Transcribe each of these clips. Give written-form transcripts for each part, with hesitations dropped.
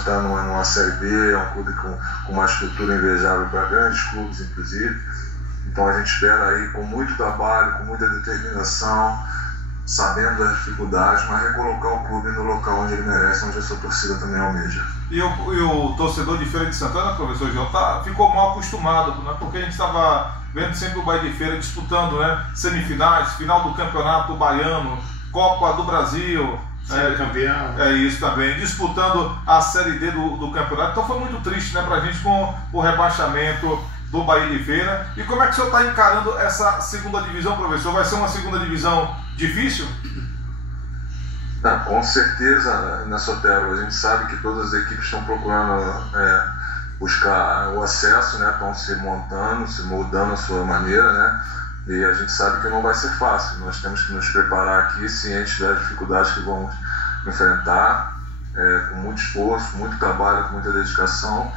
está numa Série B, é um clube com uma estrutura invejável para grandes clubes, inclusive. Então a gente espera aí com muito trabalho, com muita determinação, sabendo das dificuldades, mas recolocar o clube no local onde ele merece, onde a sua torcida também almeja. E o torcedor de Feira de Santana, professor João, ficou mal acostumado, né? Porque a gente estava vendo sempre o Bahia de Feira disputando, né, semifinais, final do Campeonato Baiano, Copa do Brasil, campeão. É isso também, disputando a Série D do campeonato. Então foi muito triste, né, pra gente com o rebaixamento do Bahia de Feira. E como é que o senhor está encarando essa segunda divisão, professor? Vai ser uma segunda divisão difícil? Com certeza, né, Sotero? A gente sabe que todas as equipes estão procurando buscar o acesso, né? Estão se montando, se moldando a sua maneira, né? E a gente sabe que não vai ser fácil. Nós temos que nos preparar aqui cientes das dificuldades que vamos enfrentar, com muito esforço, muito trabalho, com muita dedicação,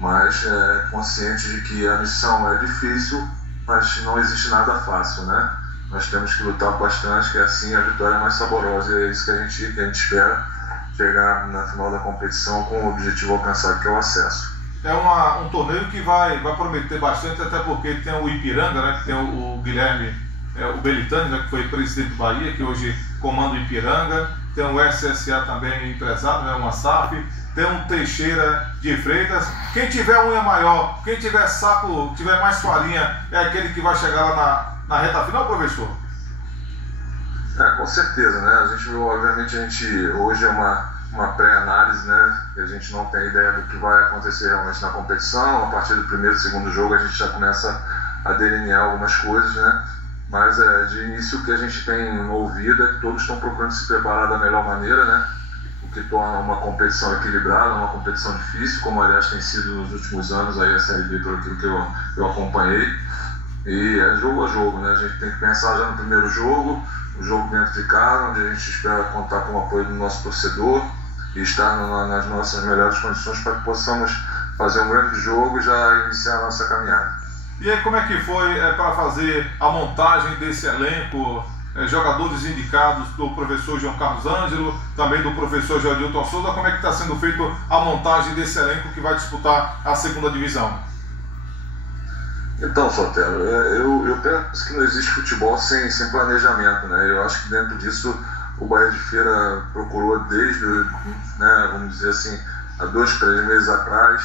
mas consciente de que a missão é difícil, mas não existe nada fácil, né? Nós temos que lutar bastante, que assim a vitória é mais saborosa, e é isso que a gente espera, chegar na final da competição com o objetivo alcançado, que é o acesso. É um torneio que vai prometer bastante, até porque tem o Ipiranga, né, que tem o Guilherme, o Belitani, né, que foi presidente do Bahia, que hoje comanda o Ipiranga, tem o SSA também empresário, né, uma SAF, tem um Teixeira de Freitas. Quem tiver unha maior, quem tiver saco, tiver mais farinha, é aquele que vai chegar lá na reta final, professor? Com certeza, né? Obviamente, hoje é uma pré-análise, né? E a gente não tem ideia do que vai acontecer realmente na competição. A partir do primeiro e segundo jogo a gente já começa a delinear algumas coisas, né? Mas de início o que a gente tem ouvido é que todos estão procurando se preparar da melhor maneira, né? O que torna uma competição equilibrada, uma competição difícil, como aliás tem sido nos últimos anos aí a Série B, por aquilo que eu acompanhei. E é jogo a jogo, né? A gente tem que pensar já no primeiro jogo, o jogo dentro de casa, onde a gente espera contar com o apoio do nosso torcedor e estar nas nossas melhores condições para que possamos fazer um grande jogo e já iniciar a nossa caminhada. E aí, como é que foi para fazer a montagem desse elenco? Jogadores indicados do professor João Carlos Ângelo, também do professor Joelilton Souza. Como é que está sendo feito a montagem desse elenco que vai disputar a segunda divisão? Então, Sotero, eu penso que não existe futebol sem planejamento, né? Eu acho que dentro disso o Bahia de Feira procurou desde, né, vamos dizer assim, há 2, 3 meses atrás,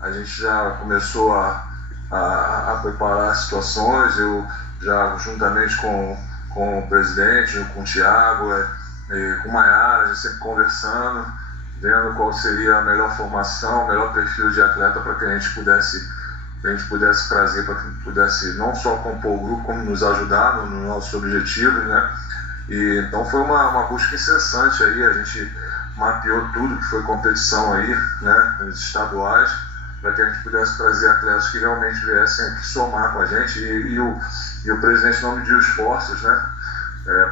a gente já começou a preparar as situações. Eu já, juntamente com o presidente, com o Thiago, com o Maiara, a gente sempre conversando, vendo qual seria a melhor formação, o melhor perfil de atleta para que a gente pudesse trazer, para que pudesse não só compor o grupo, como nos ajudar no nosso objetivo, né? E então foi uma busca incessante aí, a gente mapeou tudo que foi competição aí, né, nos estaduais, para que a gente pudesse trazer atletas que realmente viessem aqui somar com a gente, e o presidente não mediu esforços, né,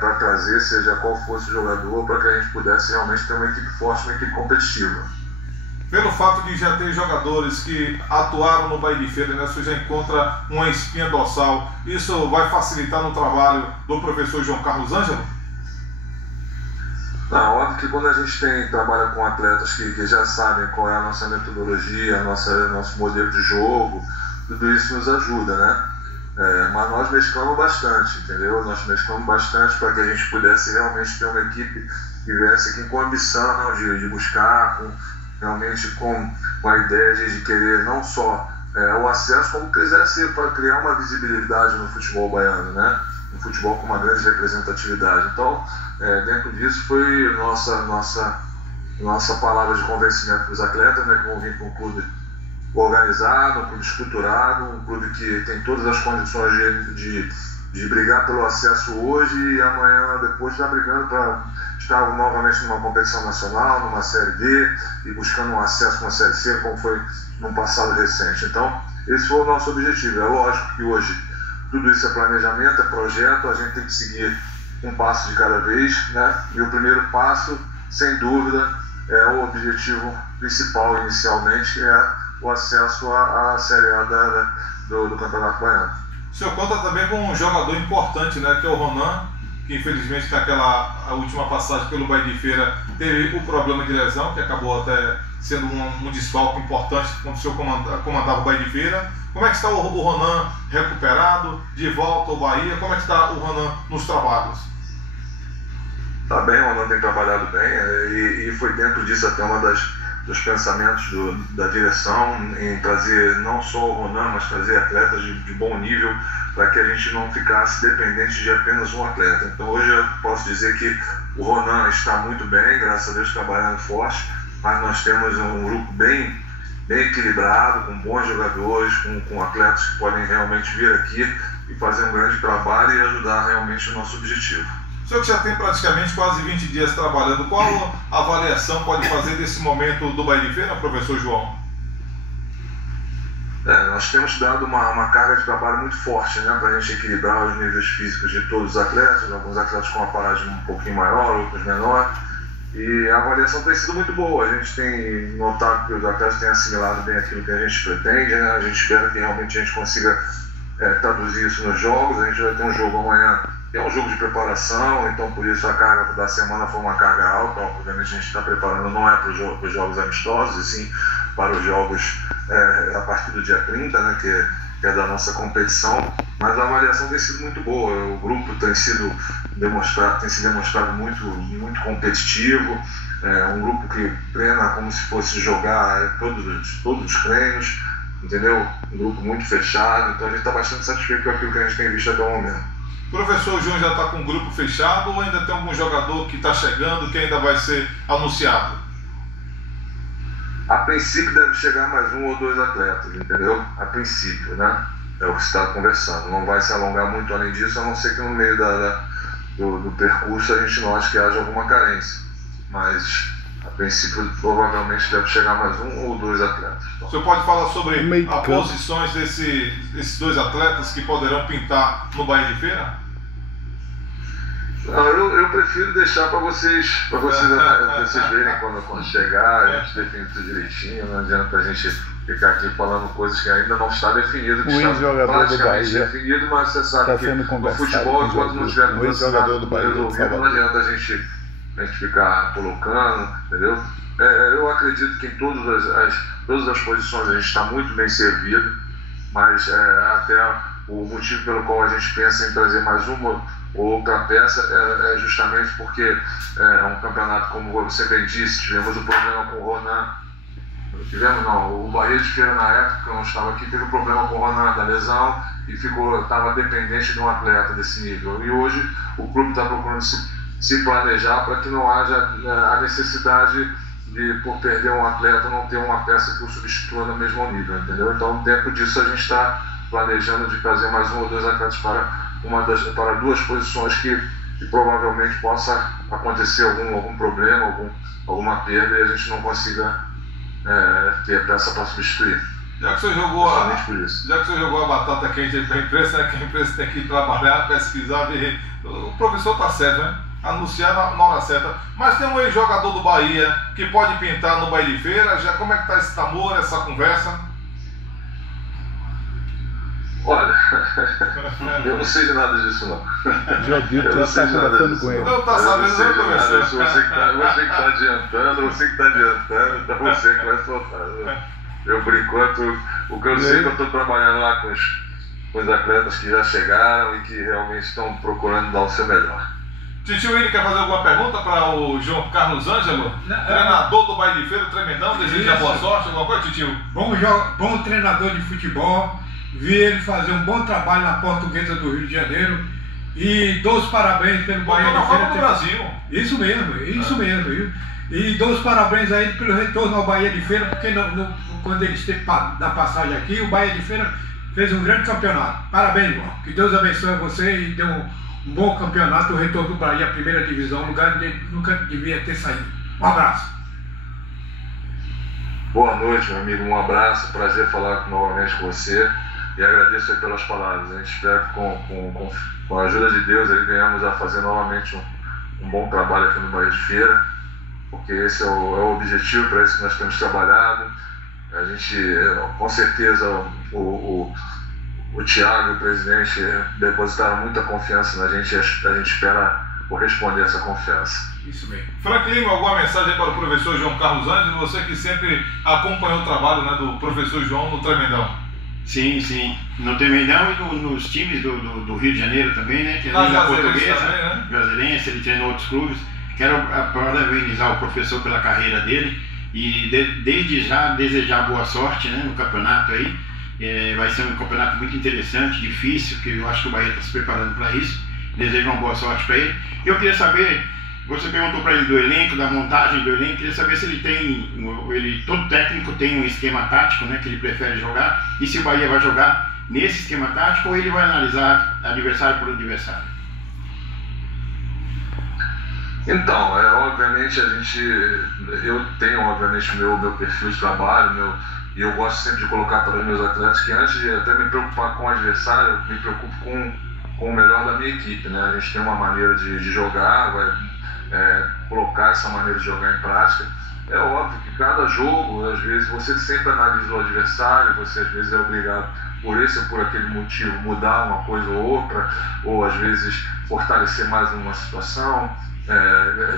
para trazer, seja qual fosse o jogador, para que a gente pudesse realmente ter uma equipe forte, uma equipe competitiva. Pelo fato de já ter jogadores que atuaram no Bahia de Feira, né, você já encontra uma espinha dorsal, isso vai facilitar no trabalho do professor João Carlos Ângelo? Óbvio que quando a gente trabalha com atletas que já sabem qual é a nossa metodologia, nosso modelo de jogo, tudo isso nos ajuda, né? Mas nós mesclamos bastante, entendeu? Nós mesclamos bastante para que a gente pudesse realmente ter uma equipe que viesse aqui com a ambição de buscar, realmente com a ideia de querer não só o acesso, como quisesse para criar uma visibilidade no futebol baiano, né? Um futebol com uma grande representatividade. Então, dentro disso foi nossa palavra de convencimento para os atletas, né, que vão vir com um clube organizado, um clube estruturado, um clube que tem todas as condições de brigar pelo acesso hoje e amanhã depois estar brigando para estar novamente numa competição nacional, numa Série D e buscando um acesso na Série C, como foi num passado recente. Então, esse foi o nosso objetivo. É lógico que hoje tudo isso é planejamento, é projeto, a gente tem que seguir um passo de cada vez, né? E o primeiro passo, sem dúvida, é o objetivo principal inicialmente, que é o acesso à Série A do Campeonato Baiano. O senhor conta também com um jogador importante, né, que é o Ronan, que infelizmente naquela última passagem pelo Bahia de Feira teve o problema de lesão, que acabou até sendo um desfalque importante quando o senhor comandava o Bahia de Feira. Como é que está o Ronan recuperado, de volta ao Bahia? Como é que está o Ronan nos trabalhos? Está bem, o Ronan tem trabalhado bem e foi dentro disso até dos pensamentos da direção em trazer não só o Ronan, mas trazer atletas de bom nível para que a gente não ficasse dependente de apenas um atleta. Então hoje eu posso dizer que o Ronan está muito bem, graças a Deus trabalhando forte, mas nós temos um grupo bem equilibrado, com bons jogadores, com atletas que podem realmente vir aqui e fazer um grande trabalho e ajudar realmente o nosso objetivo. O senhor que já tem praticamente quase 20 dias trabalhando, qual avaliação pode fazer desse momento do Bahia de Feira, professor João? Nós temos dado uma carga de trabalho muito forte, né, para a gente equilibrar os níveis físicos de todos os atletas, alguns atletas com uma paragem um pouquinho maior, outros menor, e a avaliação tem sido muito boa. A gente tem notado que os atletas têm assimilado bem aquilo que a gente pretende, né? A gente espera que realmente a gente consiga traduzir isso nos jogos. A gente vai ter um jogo amanhã, que é um jogo de preparação, então por isso a carga da semana foi uma carga alta. Obviamente a gente está preparando não é para os jogos amistosos, e sim para os jogos a partir do dia 30, né, que é da nossa competição, mas a avaliação tem sido muito boa. O grupo tem se demonstrado muito competitivo, um grupo que treina como se fosse jogar todos os treinos, entendeu? Um grupo muito fechado, então a gente está bastante satisfeito com aquilo que a gente tem visto até o momento. O professor João já está com o grupo fechado ou ainda tem algum jogador que está chegando que ainda vai ser anunciado? A princípio deve chegar mais um ou dois atletas, entendeu? A princípio, né? É o que se está conversando. Não vai se alongar muito além disso, a não ser que no meio do percurso a gente note que haja alguma carência. Mas, a princípio, provavelmente deve chegar mais um ou dois atletas. Então, o senhor pode falar sobre as posições desses dois atletas que poderão pintar no Bahia de Feira? Não, eu prefiro deixar para vocês verem quando chegar, a gente define tudo direitinho. Não adianta a gente ficar aqui falando coisas que ainda não está definido, que está praticamente definido, mas você sabe que no futebol, enquanto não tiver resolvido, não adianta a gente ficar colocando, entendeu? Eu acredito que em todas as posições a gente está muito bem servido, mas até o motivo pelo qual a gente pensa em trazer mais uma outra peça é justamente porque é um campeonato, como você bem disse, tivemos o problema com o Ronan. O Bahia de Feira, na época que eu não estava aqui, teve um problema com o Ronan da lesão e estava dependente de um atleta desse nível. E hoje o clube está procurando se planejar para que não haja a necessidade de, por perder um atleta, não ter uma peça que o substitua no mesmo nível, entendeu? Então, dentro disso, a gente está planejando de trazer mais um ou dois atletas para duas posições que provavelmente possa acontecer algum problema, alguma perda e a gente não consiga ter peça para substituir. Já que o senhor jogou a batata quente para a imprensa, né, que a imprensa tem que trabalhar, pesquisar, ver. O professor está certo, né? Anunciar na hora certa. Mas tem um ex-jogador do Bahia que pode pintar no Bahia de Feira. Já como é que está esse namoro, essa conversa? Olha, eu não sei de nada disso não. Já viu, tu está conversando com ele. Não está sabendo, não, professor. Você que está adiantando, então você que vai soltar. Eu, por enquanto, o que eu sei é que eu estou trabalhando lá com os atletas que já chegaram e que realmente estão procurando dar o seu melhor. Titio Willi quer fazer alguma pergunta para o João Carlos Ângelo? Treinador do Bahia de Feira, tremendão, deseja boa sorte, alguma coisa, Titio? Bom treinador de futebol. Vi ele fazer um bom trabalho na Portuguesa do Rio de Janeiro e dou os parabéns pelo Bahia de Feira. Do Brasil. Isso mesmo. E dou os parabéns a ele pelo retorno ao Bahia de Feira, porque quando ele esteve da passagem aqui, o Bahia de Feira fez um grande campeonato. Parabéns, irmão. Que Deus abençoe você e dê um bom campeonato, o retorno do Bahia à primeira divisão, lugar onde ele nunca devia ter saído. Um abraço. Boa noite, meu amigo. Um abraço. Prazer falar novamente com você. E agradeço aí pelas palavras. A gente espera que com a ajuda de Deus ele venhamos a fazer novamente um bom trabalho aqui no Bahia de Feira, porque esse é o objetivo, para isso que nós temos trabalhado. A gente, com certeza, o Thiago e o presidente depositaram muita confiança na gente. A gente espera corresponder a essa confiança. Isso mesmo. Frank Lima, alguma mensagem para o professor João Carlos Ângelo, você que sempre acompanhou o trabalho, né, do professor João no Tremendão? Sim, no Tremendão e nos times do Rio de Janeiro também, né? Que é a Liga Portuguesa, também, né? Brasilense, ele treinou outros clubes. Quero parabenizar o professor pela carreira dele e desde já desejar boa sorte, né, no campeonato aí. Vai ser um campeonato muito interessante, difícil, que eu acho que o Bahia está se preparando para isso. Desejo uma boa sorte para ele. Eu queria saber, você perguntou para ele do elenco, da montagem do elenco, queria saber se ele tem, todo técnico tem um esquema tático, né, que ele prefere jogar, e se o Bahia vai jogar nesse esquema tático ou ele vai analisar adversário por adversário. Então, obviamente eu tenho obviamente meu perfil de trabalho, e eu gosto sempre de colocar para os meus atletas que antes de até me preocupar com o adversário, eu me preocupo com o melhor da minha equipe, né? A gente tem uma maneira de jogar, vai colocar essa maneira de jogar em prática. É óbvio que cada jogo, às vezes, você sempre analisa o adversário, você às vezes é obrigado, por esse ou por aquele motivo, mudar uma coisa ou outra, ou às vezes fortalecer mais uma situação,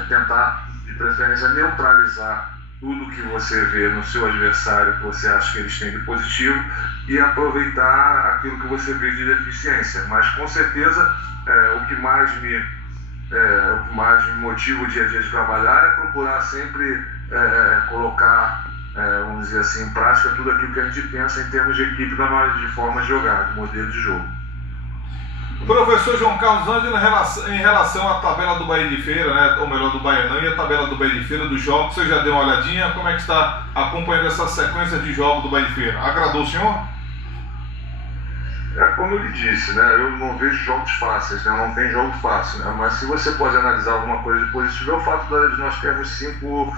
tentar, de preferência, neutralizar tudo que você vê no seu adversário que você acha que eles têm de positivo e aproveitar aquilo que você vê de deficiência. Mas com certeza o que mais me motiva o dia a dia de trabalhar é procurar sempre colocar, vamos dizer assim, em prática tudo aquilo que a gente pensa em termos de equipe, de forma de jogar, de modelo de jogo. Professor João Carlos Ângelo, em relação à tabela do Bahia de Feira, né, ou melhor, do Baianão, e a tabela do Bahia de Feira dos jogos, você já deu uma olhadinha? Como é que está acompanhando essa sequência de jogos do Bahia de Feira? Agradou o senhor? Como eu lhe disse, né, eu não vejo jogos fáceis, né, não tem jogo fácil, né, mas se você pode analisar alguma coisa de positivo, é o fato de nós termos 5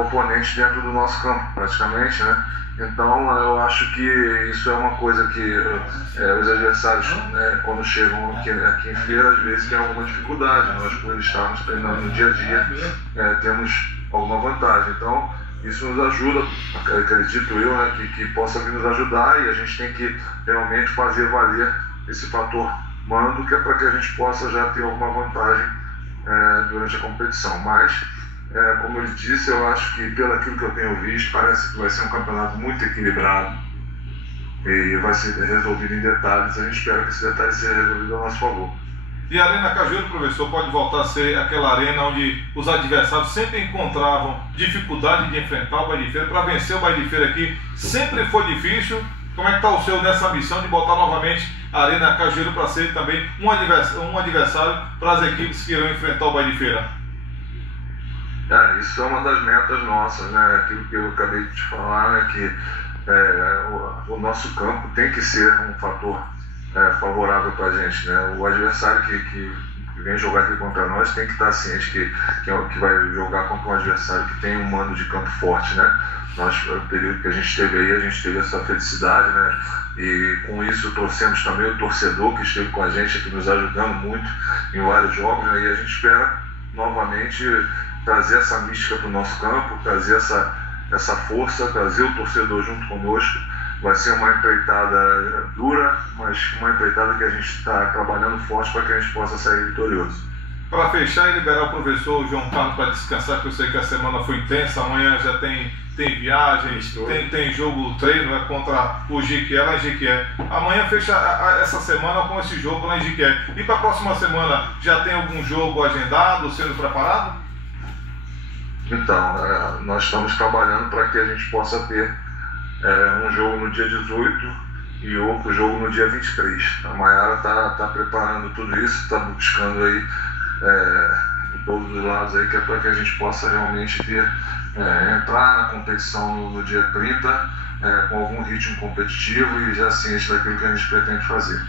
oponentes dentro do nosso campo, praticamente, né? Então eu acho que isso é uma coisa que os adversários, quando chegam aqui em Feira, às vezes tem alguma dificuldade. Nós, por estarmos treinando no dia a dia, temos alguma vantagem. Então isso nos ajuda, acredito eu, né, que possa vir nos ajudar, e a gente tem que realmente fazer valer esse fator mando, que é para que a gente possa já ter alguma vantagem durante a competição. Mas como eu disse, eu acho que pelo aquilo que eu tenho visto, parece que vai ser um campeonato muito equilibrado e vai ser resolvido em detalhes. A gente espera que esse detalhe seja resolvido a nosso favor. E a Arena Cajueiro, professor, pode voltar a ser aquela arena onde os adversários sempre encontravam dificuldade de enfrentar o Bahia de Feira. Para vencer o Bahia de Feira aqui sempre foi difícil. Como é que está o senhor nessa missão de botar novamente a Arena Cajueiro para ser também um adversário para as equipes que irão enfrentar o Bahia de Feira? Isso é uma das metas nossas, né? Aquilo que eu acabei de te falar, né? Que o nosso campo tem que ser um fator favorável para a gente, né? O adversário que vem jogar aqui contra nós tem que estar ciente que vai jogar contra um adversário que tem um mando de campo forte, né? No período que a gente teve aí, a gente teve essa felicidade, né? E com isso trouxemos também o torcedor que esteve com a gente aqui nos ajudando muito em vários jogos, né? E a gente espera novamente trazer essa mística para o nosso campo, trazer essa força, trazer o torcedor junto conosco. Vai ser uma empreitada dura, mas uma empreitada que a gente está trabalhando forte para que a gente possa sair vitorioso. Para fechar e liberar o professor João Carlos para descansar, que eu sei que a semana foi intensa, amanhã já tem viagens, tem jogo, treino contra o Jequié, lá em Jequié. Amanhã fecha essa semana com esse jogo lá em Jequié. E para a próxima semana, já tem algum jogo agendado, sendo preparado? Então, nós estamos trabalhando para que a gente possa ter um jogo no dia 18 e outro jogo no dia 23. A Maiara está preparando tudo isso, está buscando aí de todos os lados aí, que é para que a gente possa realmente ter, entrar na competição no dia 30 com algum ritmo competitivo e já ciente daquilo que a gente pretende fazer.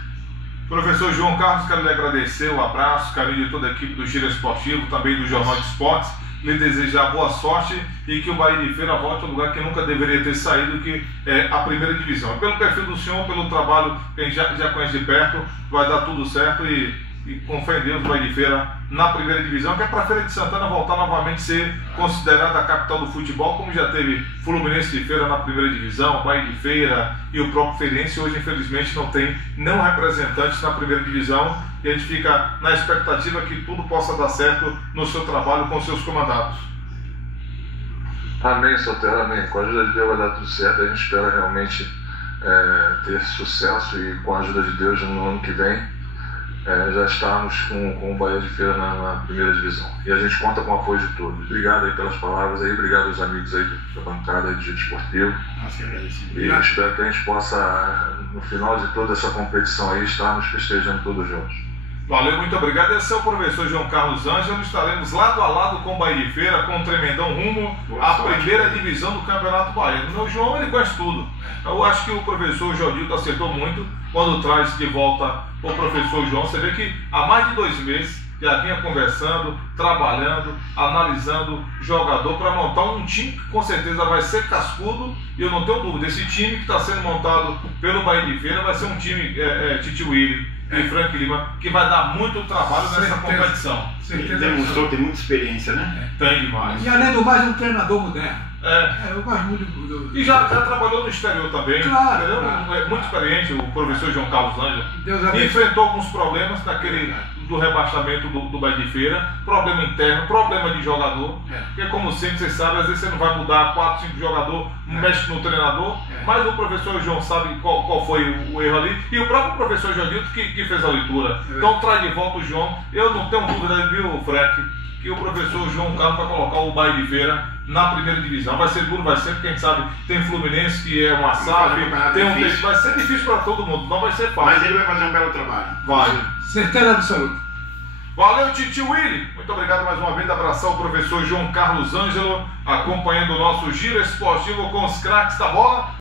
Professor João Carlos, quero lhe agradecer o abraço, carinho de toda a equipe do Giro Esportivo, também do Jornal de Esportes, lhe desejar boa sorte e que o Bahia de Feira volte ao lugar que nunca deveria ter saído, que é a primeira divisão. Pelo perfil do senhor, pelo trabalho que a gente já conhece de perto, vai dar tudo certo e com fé em Deus, o Bahia de Feira na primeira divisão, que é para a Feira de Santana voltar novamente a ser considerada a capital do futebol, como já teve Fluminense de Feira na primeira divisão, Bahia de Feira e o próprio Feirense. Hoje, infelizmente, não tem representantes na primeira divisão, e a gente fica na expectativa que tudo possa dar certo no seu trabalho com seus comandados. Amém, Sotero, amém. Com a ajuda de Deus vai dar tudo certo. A gente espera realmente ter sucesso e com a ajuda de Deus no ano que vem já estarmos com o Bahia de Feira na primeira divisão. E a gente conta com o apoio de todos. Obrigado aí pelas palavras aí, obrigado aos amigos aí da bancada aí do Jeito Esportivo. E espero que a gente possa, no final de toda essa competição aí, estarmos festejando todos juntos. Valeu, muito obrigado. Esse é o professor João Carlos Ângelo. Estaremos lado a lado com o Bahia de Feira, com o Tremendão rumo à primeira divisão do Campeonato Baiano. O João, ele conhece tudo. Eu acho que o professor Jodilton acertou muito quando traz de volta o professor João. Você vê que há mais de 2 meses já vinha conversando, trabalhando, analisando jogador para montar um time que com certeza vai ser cascudo. E eu não tenho dúvida, esse time que está sendo montado pelo Bahia de Feira vai ser um time Titio Willi e Frank Lima, que vai dar muito trabalho nessa competição. Ele demonstrou, tem muita experiência, né? Tem demais. E além do mais, um treinador moderno. Eu gosto muito do... E já trabalhou no exterior também, claro, entendeu? Claro. É muito experiente o professor João Carlos Ângelo. Deus enfrentou alguns problemas do rebaixamento do Bahia de Feira, problema interno, problema de jogador, porque como sempre vocês sabem, às vezes você não vai mudar 4, 5 jogadores, mexe no treinador, mas o professor João sabe qual foi o erro ali, e o próprio professor Jodilton que fez a leitura. Então traz de volta o João. Eu não tenho dúvida, viu, Frank, que o professor João Carlos vai colocar o Bahia de Feira na primeira divisão. Vai ser duro, vai ser, porque a gente sabe, tem Fluminense que é uma SAF, vai ser difícil para todo mundo, não vai ser fácil. Mas ele vai fazer um belo trabalho. Vai. Certeza absoluta. Valeu, Titio Willi. Muito obrigado mais uma vez. Abraçar o professor João Carlos Ângelo, acompanhando o nosso giro esportivo com os craques da bola.